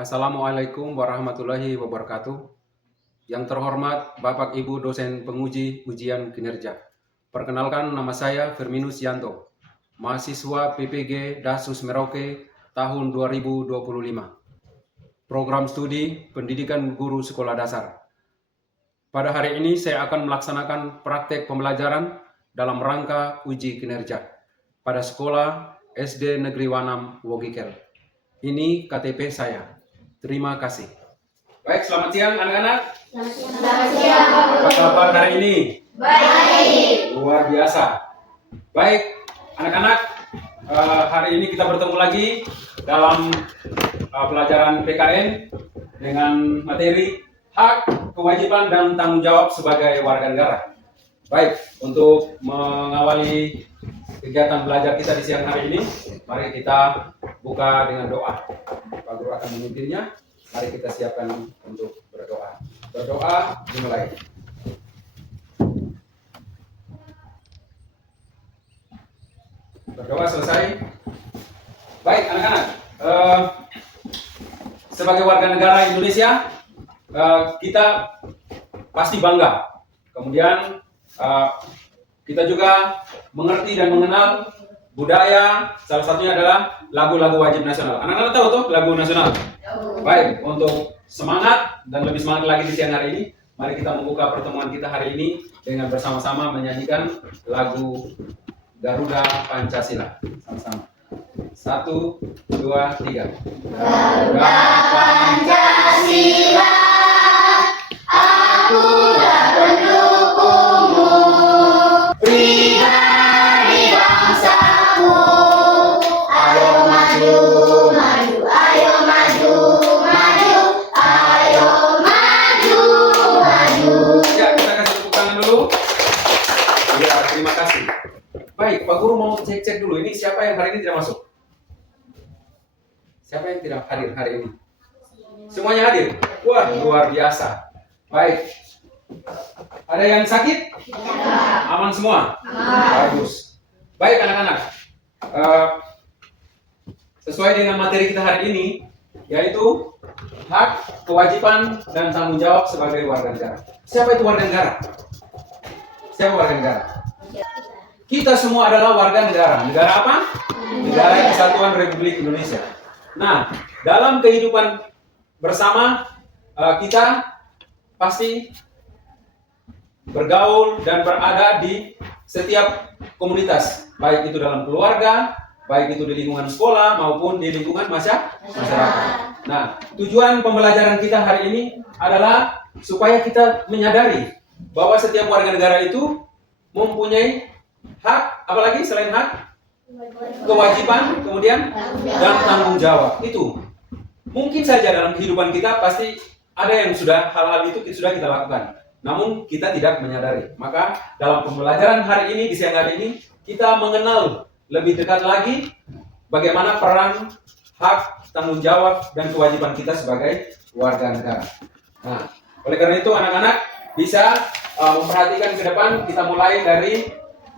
Assalamualaikum warahmatullahi wabarakatuh. Yang terhormat Bapak Ibu dosen penguji ujian kinerja. Perkenalkan, nama saya Firminus Yanto, mahasiswa PPG Dasus Merauke tahun 2025. Program studi Pendidikan Guru Sekolah Dasar. Pada hari ini saya akan melaksanakan praktek pembelajaran dalam rangka uji kinerja pada sekolah SD Negeri Wanam Wogikel. Ini KTP saya. Terima kasih. Baik, selamat siang anak-anak. Selamat siang, Pak Guru. Apa kabar hari ini? Baik. Luar biasa. Baik, anak-anak, hari ini kita bertemu lagi dalam pelajaran PKN dengan materi hak, kewajiban, dan tanggung jawab sebagai warga negara. Baik, untuk mengawali kegiatan belajar kita di siang hari ini, mari kita buka dengan doa. Pak Guru akan memimpinnya. Mari kita siapkan untuk berdoa. Berdoa dimulai. Berdoa selesai. Baik, anak-anak. Sebagai warga negara Indonesia, kita pasti bangga. Kemudian kita juga mengerti dan mengenal budaya. Salah satunya adalah lagu-lagu wajib nasional. Anak-anak tahu tuh lagu nasional? Baik, untuk semangat dan lebih semangat lagi di siang hari ini, mari kita membuka pertemuan kita hari ini dengan bersama-sama menyanyikan lagu Garuda Pancasila. Sama-sama. 1, 2, 3. Garuda Pancasila, aku dah pendukungmu, pribadi bangsaku. Ayo maju, maju, ayo maju, maju, ayo maju, maju. Ya, kita kasih tepuk tangan dulu. Ya, terima kasih. Baik, Pak Guru mau cek-cek dulu. Ini siapa yang hari ini tidak masuk? Siapa yang tidak hadir hari ini? Semuanya hadir? Wah, luar biasa. Baik. Ada yang sakit? Aman semua? Bagus. Baik, anak-anak. Sesuai dengan materi kita hari ini, yaitu hak, kewajiban, dan tanggung jawab sebagai warga negara. Siapa itu warga negara? Siapa warga negara? Kita semua adalah warga negara. Negara apa? Negara Kesatuan Republik Indonesia. Nah, dalam kehidupan bersama kita pasti bergaul dan berada di setiap komunitas, baik itu dalam keluarga, baik itu di lingkungan sekolah maupun di lingkungan masyarakat. Nah, tujuan pembelajaran kita hari ini adalah supaya kita menyadari bahwa setiap warga negara itu mempunyai hak, apalagi selain hak, kewajiban, kemudian dan tanggung jawab. Itu mungkin saja dalam kehidupan kita pasti ada yang hal-hal itu sudah kita lakukan, namun kita tidak menyadari. Maka dalam pembelajaran hari ini, di siang hari ini, kita mengenal lebih dekat lagi bagaimana peran, hak, tanggung jawab, dan kewajiban kita sebagai warga negara. Nah, oleh karena itu anak-anak bisa memperhatikan ke depan. Kita mulai dari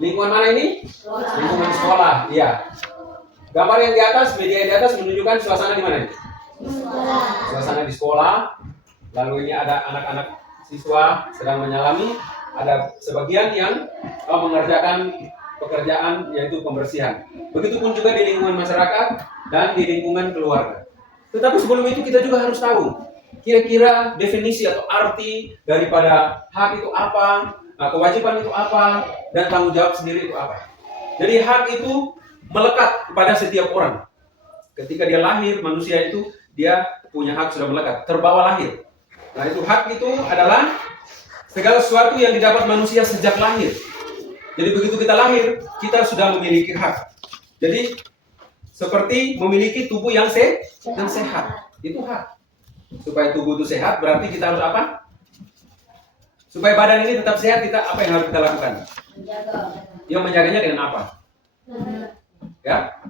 lingkungan mana ini? Lingkungan sekolah. Iya. Gambar yang di atas, media yang di atas menunjukkan suasana di mana ini? Suasana di sekolah. Lalu ini ada anak-anak siswa sedang menyalami. Ada sebagian yang mengerjakan pekerjaan yaitu pembersihan. Begitupun juga di lingkungan masyarakat dan di lingkungan keluarga. Tetapi sebelum itu kita juga harus tahu kira-kira definisi atau arti daripada hak itu apa, kewajiban itu apa, dan tanggung jawab sendiri itu apa. Jadi hak itu melekat kepada setiap orang. Ketika dia lahir, manusia itu dia punya hak, sudah melekat, terbawa lahir. Nah, itu hak itu adalah segala sesuatu yang didapat manusia sejak lahir. Jadi begitu kita lahir, kita sudah memiliki hak. Jadi seperti memiliki tubuh yang sehat. Itu hak. Supaya tubuh itu sehat, berarti kita harus apa? Supaya badan ini tetap sehat, apa yang harus kita lakukan? Yang menjaganya dengan apa? Ya?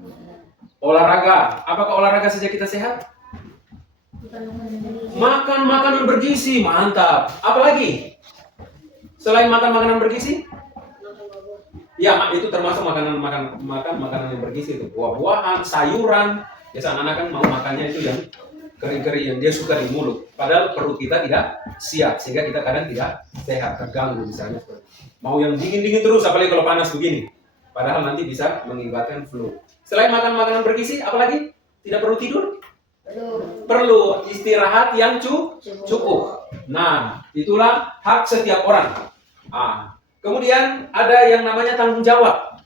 Olahraga. Apakah olahraga saja kita sehat? Makan makanan bergizi, mantap. Apalagi? Selain makan makanan bergizi? Ya, itu termasuk makan makanan yang bergizi itu. Buah-buahan, sayuran. Biasa anak-anak kan mau makannya itu yang kering-kering yang dia suka di mulut. Padahal perut kita tidak siap, sehingga kita kadang tidak sehat, terganggu misalnya. Mau yang dingin-dingin terus, apalagi kalau panas begini. Padahal nanti bisa mengakibatkan flu. Selain makan makanan bergizi, apalagi? Tidak perlu tidur? Perlu istirahat yang cukup. Nah, itulah hak setiap orang. Kemudian ada yang namanya tanggung jawab.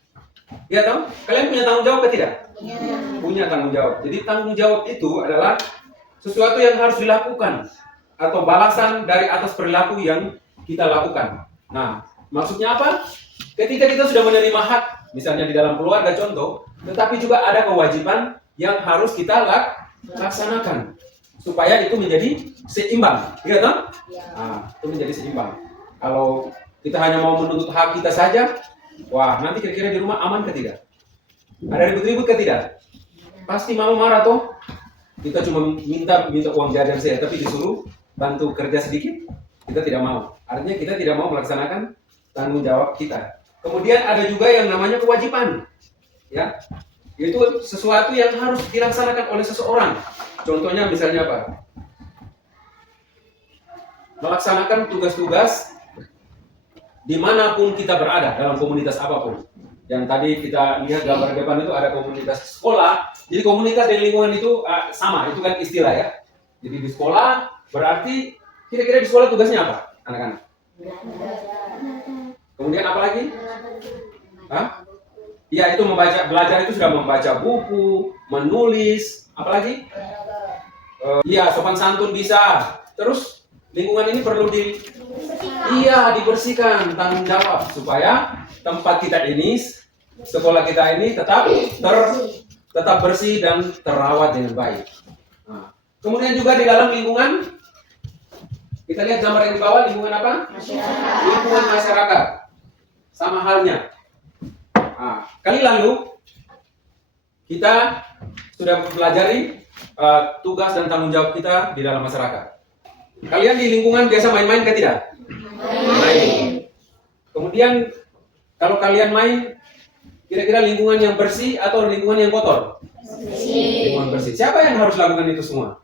Ya toh? Kalian punya tanggung jawab atau tidak? Punya tanggung jawab. Jadi tanggung jawab itu adalah sesuatu yang harus dilakukan atau balasan dari atas perilaku yang kita lakukan. Nah, maksudnya apa? Ketika kita sudah menerima hak, misalnya di dalam keluarga contoh, tetapi juga ada kewajiban yang harus kita laksanakan supaya itu menjadi seimbang. Iya toh? Nah, itu menjadi seimbang. Kalau kita hanya mau menuntut hak kita saja, wah, nanti kira-kira di rumah aman ke tidak? Ada ribut-ribut ke tidak? Pasti mama marah toh. Kita cuma minta uang jajan saya, tapi disuruh bantu kerja sedikit, kita tidak mau. Artinya kita tidak mau melaksanakan tanggung jawab kita. Kemudian ada juga yang namanya kewajiban, ya, itu sesuatu yang harus dilaksanakan oleh seseorang. Contohnya misalnya apa? Melaksanakan tugas-tugas dimanapun kita berada dalam komunitas apapun. Yang tadi kita lihat gambar depan itu ada komunitas sekolah. Jadi komunitas dan lingkungan itu sama, itu kan istilah ya. Jadi di sekolah berarti kira-kira di sekolah tugasnya apa, anak-anak? Kemudian apa lagi? Ya, itu belajar itu sudah membaca buku, menulis, apa lagi? Iya, sopan santun bisa. Terus lingkungan ini perlu dibersihkan, tanggung jawab supaya tempat kita ini, sekolah kita ini tetap bersih dan terawat dengan baik. Nah, kemudian juga di dalam lingkungan, kita lihat gambar yang di bawah, lingkungan apa? Masyarakat. Lingkungan masyarakat. Sama halnya. Nah, kali lalu kita sudah mempelajari tugas dan tanggung jawab kita di dalam masyarakat. Kalian di lingkungan biasa main-main ke tidak? Main. Kemudian kalau kalian main, kira-kira lingkungan yang bersih atau lingkungan yang kotor? Bersih. Lingkungan bersih. Siapa yang harus lakukan itu semua?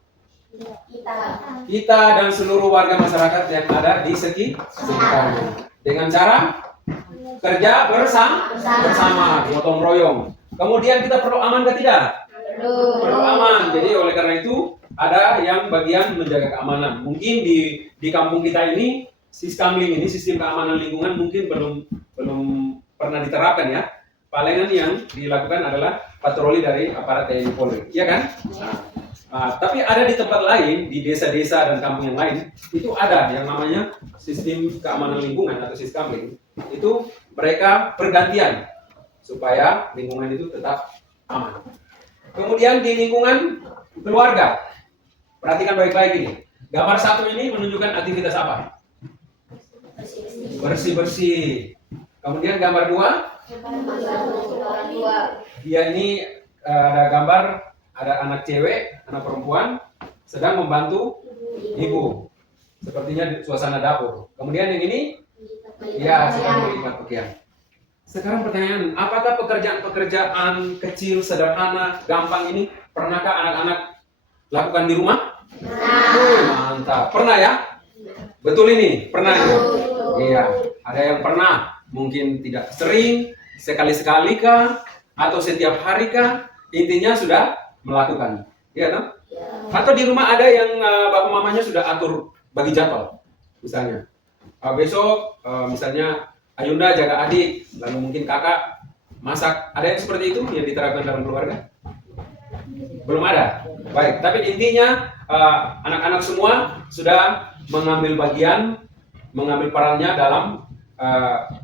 Kita dan seluruh warga masyarakat yang ada di sekitarnya. Dengan cara kerja bersama, gotong royong. Kemudian kita perlu aman ke tidak? Perlu aman. Jadi oleh karena itu ada yang bagian menjaga keamanan. Mungkin di kampung kita ini sistem keamanan lingkungan mungkin belum pernah diterapkan ya. Palingan yang dilakukan adalah patroli dari aparat TNI Polri, iya kan? Tapi ada di tempat lain, di desa-desa dan kampung yang lain, itu ada yang namanya sistem keamanan lingkungan atau sistem. Itu mereka bergantian supaya lingkungan itu tetap aman. Kemudian di lingkungan keluarga, perhatikan baik-baik ini. Gambar satu ini menunjukkan aktivitas apa? Bersih-bersih. Kemudian gambar dua, dia ini ada gambar, ada anak cewek, anak perempuan sedang membantu ibu. Sepertinya suasana dapur. Kemudian yang ini, ya, sedang melipat pakaian. Sekarang pertanyaan, apakah pekerjaan kecil, sederhana, gampang ini pernahkah anak-anak lakukan di rumah? Mantap. Pernah ya? Betul ini? Pernah ya? Iya. Ada yang pernah, mungkin tidak sering, sekali-sekali kah, atau setiap hari kah, intinya sudah melakukan. Iya kan? Atau di rumah ada yang bapak mamanya sudah atur bagi jadwal. Misalnya, besok misalnya Ayunda jaga adik, lalu mungkin kakak masak. Ada yang seperti itu yang diterapkan dalam keluarga? Belum ada. Baik, tapi intinya anak-anak semua sudah mengambil bagian, mengambil perannya dalam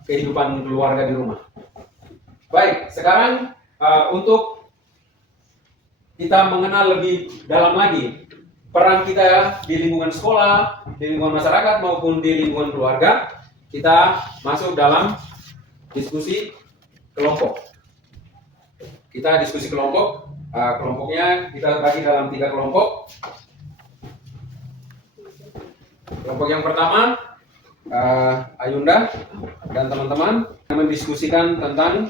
kehidupan keluarga di rumah. Baik, sekarang untuk kita mengenal lebih dalam lagi peran kita di lingkungan sekolah, di lingkungan masyarakat maupun di lingkungan keluarga, kita masuk dalam diskusi kelompok. Kita diskusi kelompok, kelompoknya kita bagi dalam 3 kelompok. Kelompok yang pertama, Ayunda dan teman-teman mendiskusikan tentang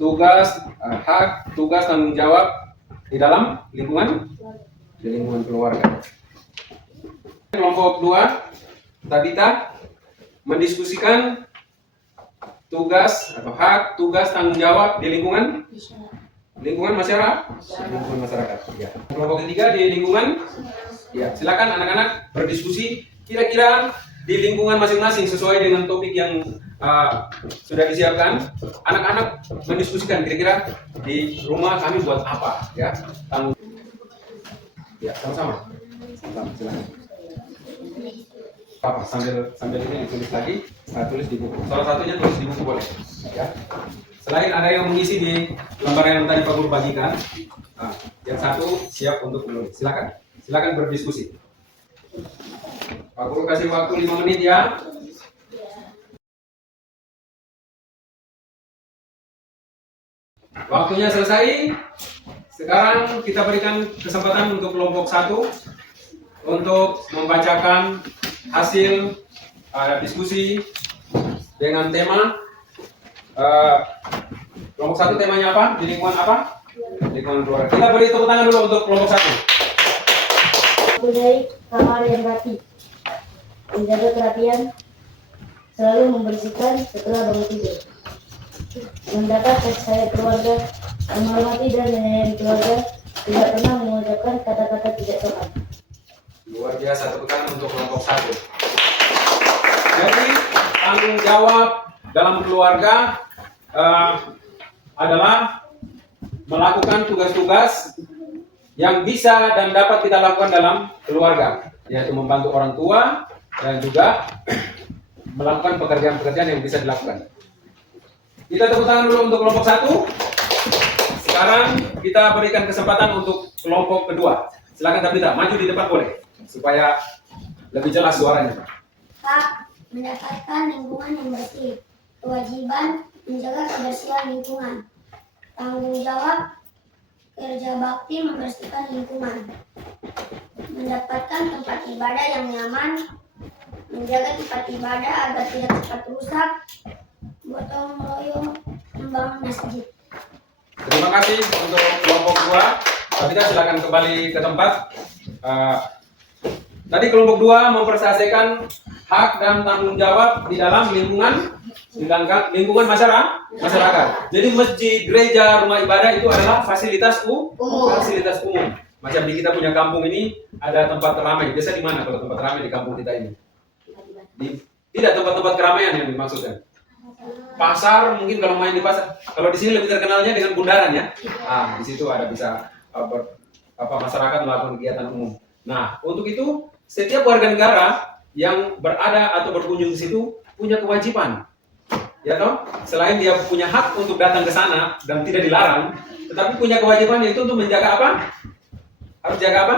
tugas, hak, tugas, tanggung jawab di dalam lingkungan keluarga. Kelompok 2, Tabita mendiskusikan tugas atau hak, tugas, tanggung jawab di lingkungan masyarakat. Ya. Kelompok ketiga di lingkungan. Ya, silakan anak-anak berdiskusi kira-kira di lingkungan masing-masing sesuai dengan topik yang sudah disiapkan. Anak-anak mendiskusikan kira-kira di rumah kami buat apa, ya. Ya, sama-sama. Silakan. Apa sambil ini ditulis lagi, tulis di buku. Salah satunya tulis di buku boleh, ya. Selain ada yang mengisi di lembar yang tadi Pak Guru bagikan, yang satu siap untuk menulis. Silakan berdiskusi. Pak Guru kasih waktu 5 menit ya. Waktunya selesai. Sekarang kita berikan kesempatan untuk kelompok 1 untuk membacakan hasil diskusi dengan tema kelompok 1 temanya apa? Di lingkungan apa? Lingkungan keluarga. Kita beri tepuk tangan dulu untuk kelompok 1. Mempunyai kamar yang rapi, menjaga kerapian, selalu membersihkan setelah bangun tidur, mendapat kasih sayang keluarga, menghormati dan menyayangi keluarga, tidak pernah mengucapkan kata-kata tidak sopan. Luar biasa, tepuk tangan untuk kelompok 1. Jadi tanggung jawab dalam keluarga adalah melakukan tugas-tugas yang bisa dan dapat kita lakukan dalam keluarga, yaitu membantu orang tua dan juga melakukan pekerjaan-pekerjaan yang bisa dilakukan. Kita tepuk tangan dulu untuk kelompok 1. Sekarang kita berikan kesempatan untuk kelompok kedua. Silakan Tabita, maju di depan boleh, supaya lebih jelas suaranya. Hak mendapatkan lingkungan yang bersih. Kewajiban menjaga kebersihan lingkungan. Tanggung jawab kerja bakti membersihkan lingkungan. Mendapatkan tempat ibadah yang nyaman. Menjaga tempat ibadah agar tidak cepat rusak. Gotong royong membangun masjid. Terima kasih untuk kelompok 2. Tabita silakan kembali ke tempat. Tadi kelompok 2 mempresentasikan hak dan tanggung jawab di dalam lingkungan masyarakat. Jadi masjid, gereja, rumah ibadah itu adalah fasilitas umum. Macam di kita punya kampung ini ada tempat ramai. Biasa di mana kalau tempat ramai di kampung kita ini? Tidak tempat-tempat keramaian yang dimaksudkan. Pasar mungkin kalau main di pasar. Kalau di sini lebih terkenalnya dengan bundaran ya. Di situ ada bisa masyarakat melakukan kegiatan umum. Nah, untuk itu setiap warga negara yang berada atau berkunjung di situ punya kewajiban. Ya toh, selain dia punya hak untuk datang ke sana dan tidak dilarang, tetapi punya kewajiban yaitu untuk menjaga apa? Harus jaga apa?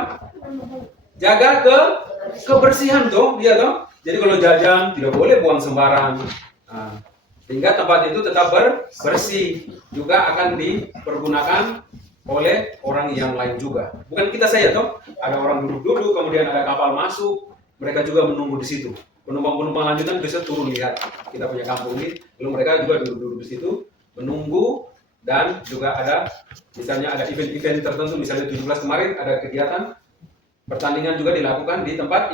Jaga kebersihan toh, ya toh. Jadi kalau jajan tidak boleh buang sembarang. Sehingga tempat itu tetap bersih, juga akan dipergunakan oleh orang yang lain juga. Bukan kita saja toh, ada orang duduk-duduk, kemudian ada kapal masuk, mereka juga menunggu di situ. Penumpang-penumpang lanjutan bisa turun lihat kita punya kampung ini, lalu mereka juga duduk-duduk di situ menunggu, dan juga ada misalnya ada event-event tertentu, misalnya 17 kemarin ada kegiatan pertandingan juga dilakukan di tempat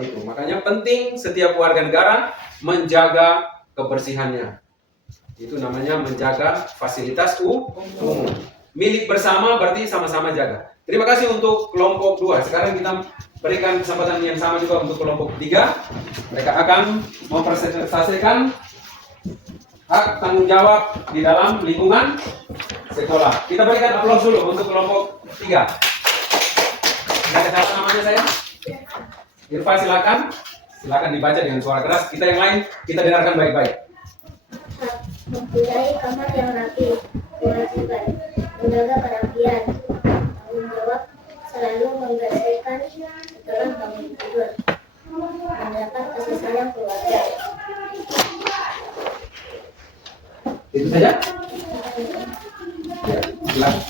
itu. Makanya penting setiap warga negara menjaga kebersihannya. Itu namanya menjaga fasilitas umum. Milik bersama berarti sama-sama jaga. Terima kasih untuk kelompok 2. Sekarang kita berikan kesempatan yang sama juga untuk kelompok 3. Mereka akan mempresentasikan hak tanggung jawab di dalam lingkungan sekolah. Kita berikan aplaus dulu untuk kelompok 3. Ada siapa namanya saya? Irfan, silakan dibaca dengan suara keras. Kita yang lain kita dengarkan baik-baik. Mempunyai kamar yang rapi, kewajiban menjaga kerapian, tanggung jawab selalu membersihkan setelah bangun tidur, mendapat kasih sayang keluarga. Itu saja? Ya, silakan.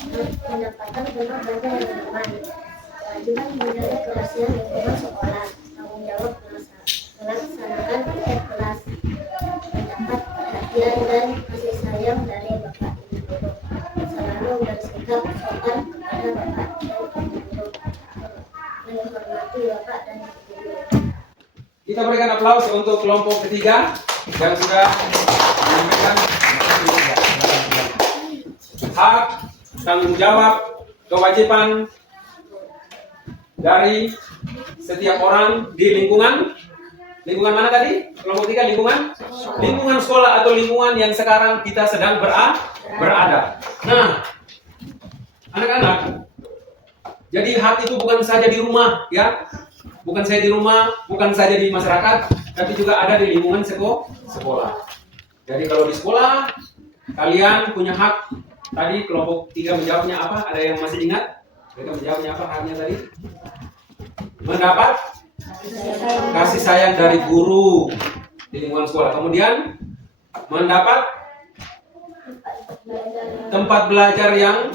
Mendapatkan tempat belajar yang nyaman, kewajiban menjaga kebersihan lingkungan sekolah, tanggung jawab melaksanakan tiket kelas, mendapat perhatian dan kasih sayang dari Bapak Ibu guru, selalu bersikap sopan kepada Kita berikan aplaus untuk kelompok ketiga yang sudah menyampaikan hak, tanggung jawab, kewajiban dari setiap orang di lingkungan mana tadi? Kelompok tiga lingkungan sekolah atau lingkungan yang sekarang kita sedang berada. Nah, anak-anak, jadi hak itu bukan saja di rumah, ya, bukan saja di rumah, bukan saja di masyarakat, tapi juga ada di lingkungan sekolah. Jadi kalau di sekolah kalian punya hak. Tadi kelompok tiga menjawabnya apa? Ada yang masih ingat? Mereka menjawabnya apa haknya tadi? Mendapat kasih sayang dari guru di lingkungan sekolah. Kemudian mendapat tempat belajar yang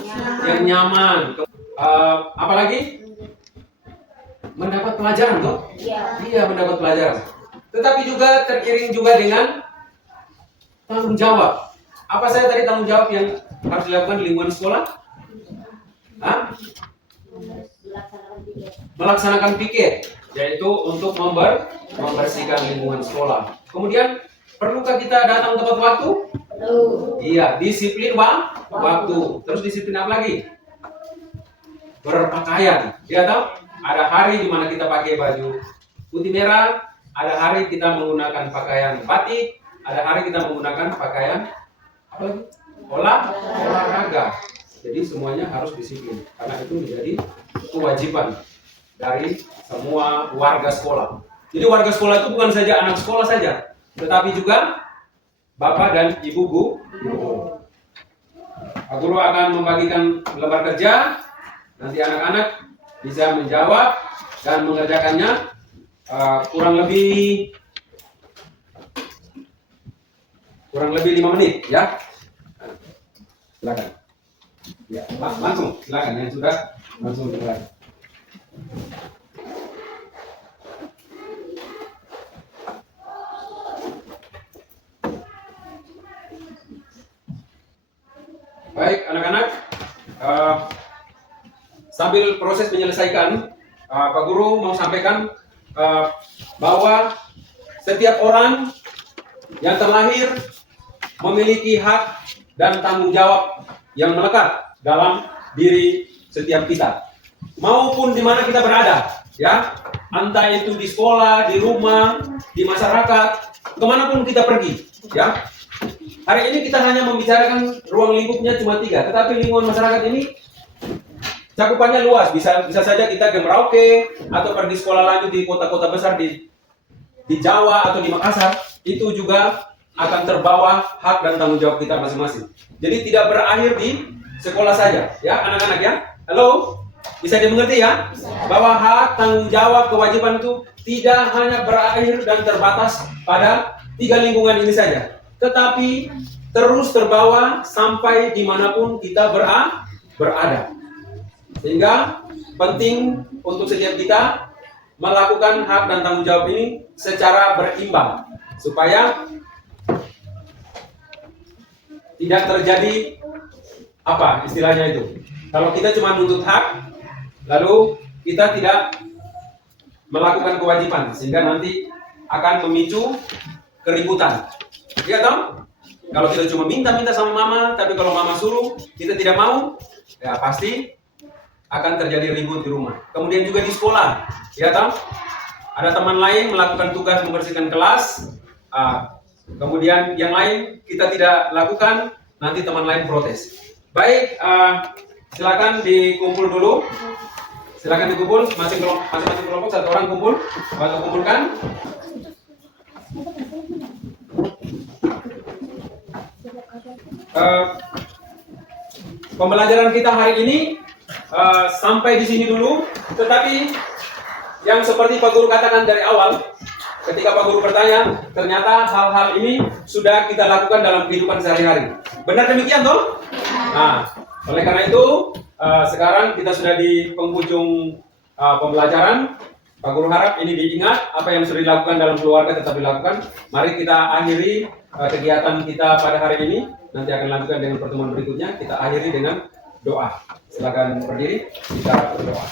nyaman. Apalagi mendapat pelajaran toh? Iya, mendapat pelajaran. Tetapi juga teriring juga dengan tanggung jawab. Apa saya tadi tanggung jawab yang harus dilakukan di lingkungan sekolah? Melaksanakan piket, yaitu untuk membersihkan lingkungan sekolah. Kemudian, perlukah kita datang tepat waktu? Iya, disiplin waktu. Terus disiplin apa lagi? Berpakaian. Ya tahu? Ada hari di mana kita pakai baju putih merah, ada hari kita menggunakan pakaian batik, ada hari kita menggunakan pakaian apa lagi? Olahraga. Jadi semuanya harus disiplin karena itu menjadi kewajiban dari semua warga sekolah. Jadi warga sekolah itu bukan saja anak sekolah saja, tetapi juga bapak dan ibu guru. Pak Guru akan membagikan lembar kerja, nanti anak-anak bisa menjawab dan mengerjakannya kurang lebih 5 menit, ya. Silakan. Ya, langsung silakan yang sudah langsung dimulai. Baik, anak-anak, sambil proses menyelesaikan, Pak Guru mau sampaikan bahwa setiap orang yang terlahir memiliki hak dan tanggung jawab yang melekat dalam diri setiap kita, maupun di mana kita berada, ya, entah itu di sekolah, di rumah, di masyarakat, kemanapun kita pergi, ya. Hari ini kita hanya membicarakan ruang lingkupnya cuma 3, tetapi lingkungan masyarakat ini cakupannya luas. Bisa saja kita ke Merauke atau pergi sekolah lanjut di kota-kota besar di Jawa atau di Makassar, itu juga akan terbawa hak dan tanggung jawab kita masing-masing. Jadi tidak berakhir di sekolah saja, ya anak-anak ya. Halo, bisa dimengerti ya? Bahwa hak, tanggung jawab, kewajiban itu tidak hanya berakhir dan terbatas pada 3 lingkungan ini saja, tetapi terus terbawa sampai dimanapun kita berada. Sehingga penting untuk setiap kita melakukan hak dan tanggung jawab ini secara berimbang supaya tidak terjadi apa istilahnya itu. Kalau kita cuma nuntut hak, lalu kita tidak melakukan kewajiban, sehingga nanti akan memicu keributan. Iya toh? Kalau kita cuma minta-minta sama mama, tapi kalau mama suruh kita tidak mau, ya pasti akan terjadi ribut di rumah. Kemudian juga di sekolah, ya toh? Ada teman lain melakukan tugas membersihkan kelas, kemudian yang lain kita tidak lakukan, nanti teman lain protes. Baik, silakan dikumpul dulu. Silakan dikumpul, masing-masing kelompok 1 orang kumpul, bantu kumpulkan. Pembelajaran kita hari ini sampai di sini dulu. Tetapi yang seperti Pak Guru katakan dari awal, ketika Pak Guru bertanya, ternyata hal-hal ini sudah kita lakukan dalam kehidupan sehari-hari. Benar demikian toh? Nah, oleh karena itu sekarang kita sudah di penghujung pembelajaran. Pak Guru harap ini diingat, apa yang sudah dilakukan dalam keluarga tetap dilakukan. Mari kita akhiri kegiatan kita pada hari ini. Nanti akan lanjutkan dengan pertemuan berikutnya. Kita akhiri dengan doa. Silakan berdiri, kita berdoa.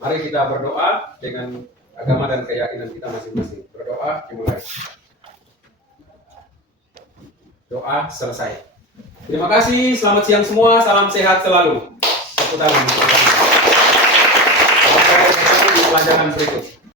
Mari kita berdoa dengan agama dan keyakinan kita masing-masing. Berdoa dimulai. Doa selesai. Terima kasih, selamat siang semua, salam sehat selalu. Tepuk tangan. Sampai ketemu di pelajaran berikut.